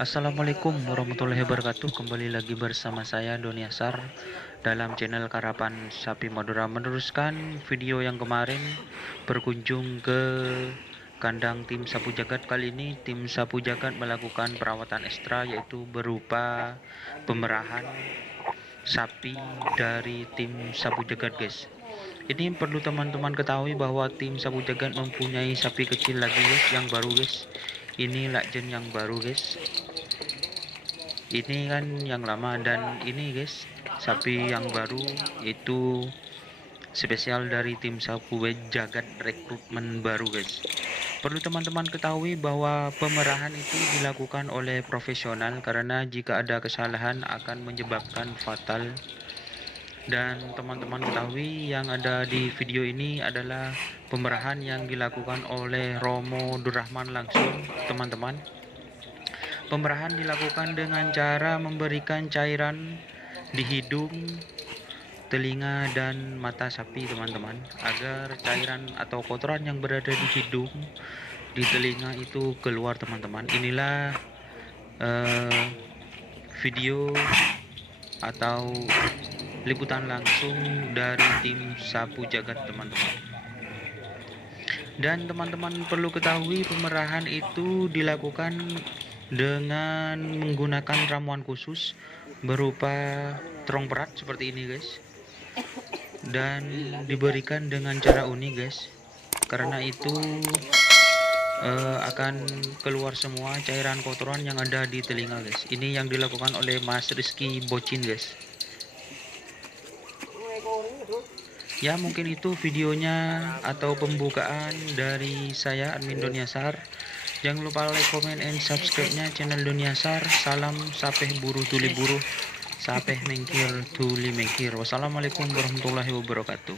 Assalamualaikum warahmatullahi wabarakatuh. Kembali lagi bersama saya Doni Asar dalam channel Karapan Sapi Madura, meneruskan video yang kemarin berkunjung ke kandang tim Sapu Jagat. Kali ini tim Sapu Jagat melakukan perawatan ekstra, yaitu berupa pemerahan sapi dari tim Sapu Jagat, guys. Ini perlu teman-teman ketahui bahwa tim Sapu Jagat mempunyai sapi kecil lagi, guys, yang baru, guys. Ini lakjen yang baru, guys. Ini kan yang lama, dan ini, guys, sapi yang baru itu spesial dari tim Sapu Jagat, rekrutmen baru, guys. Perlu teman-teman ketahui bahwa pemerahan itu dilakukan oleh profesional, karena jika ada kesalahan akan menyebabkan fatal. Dan teman-teman ketahui yang ada di video ini adalah pemerahan yang dilakukan oleh Romo Durrahman langsung, teman-teman. Pemerahan dilakukan dengan cara memberikan cairan di hidung, telinga, dan mata sapi, teman-teman, agar cairan atau kotoran yang berada di hidung, di telinga itu keluar, teman-teman. Inilah video atau liputan langsung dari tim Sapu Jagat, teman-teman. Dan teman-teman perlu ketahui pemerahan itu dilakukan dengan menggunakan ramuan khusus berupa terong perat seperti ini, guys, dan diberikan dengan cara unik, guys, karena itu akan keluar semua cairan kotoran yang ada di telinga, guys. Ini yang dilakukan oleh Mas Rizky Bocin, guys. Ya, mungkin itu videonya atau pembukaan dari saya, admin Doni Asar. Jangan lupa like, comment, and subscribe-nya channel Doni Asar. Salam sapeh buru tuli buru, sapeh mengkir tuli mengkir. Wassalamualaikum warahmatullahi wabarakatuh.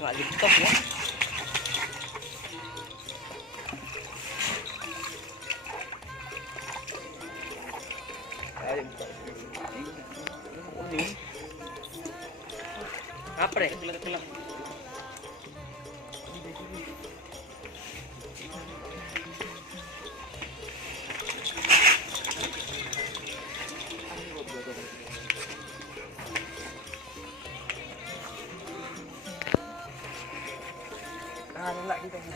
Nggak di-stop ya. Apa deh? nolak kita ni.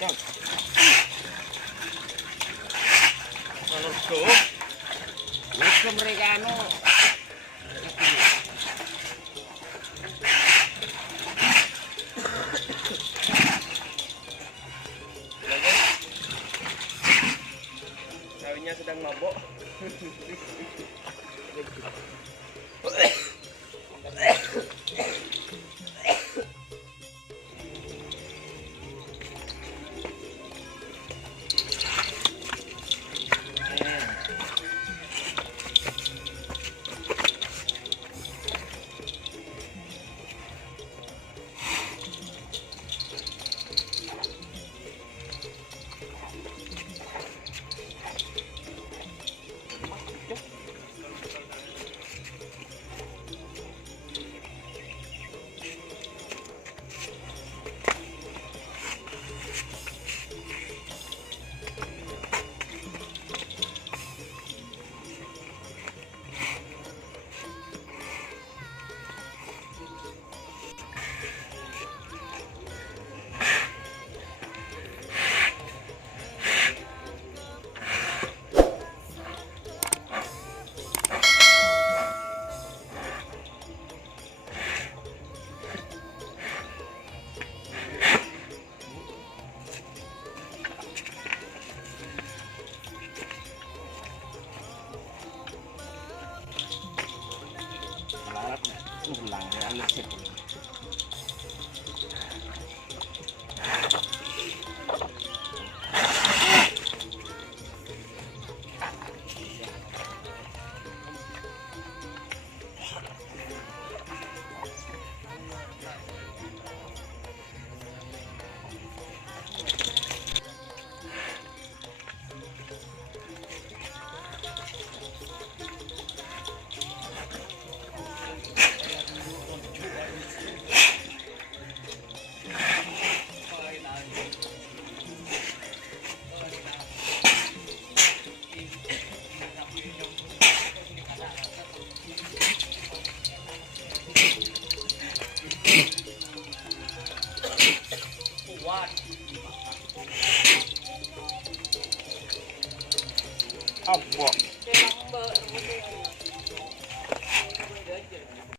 Dạ. mereka anu kawinnya sedang mabok. Ulang ya alas itu. Apa?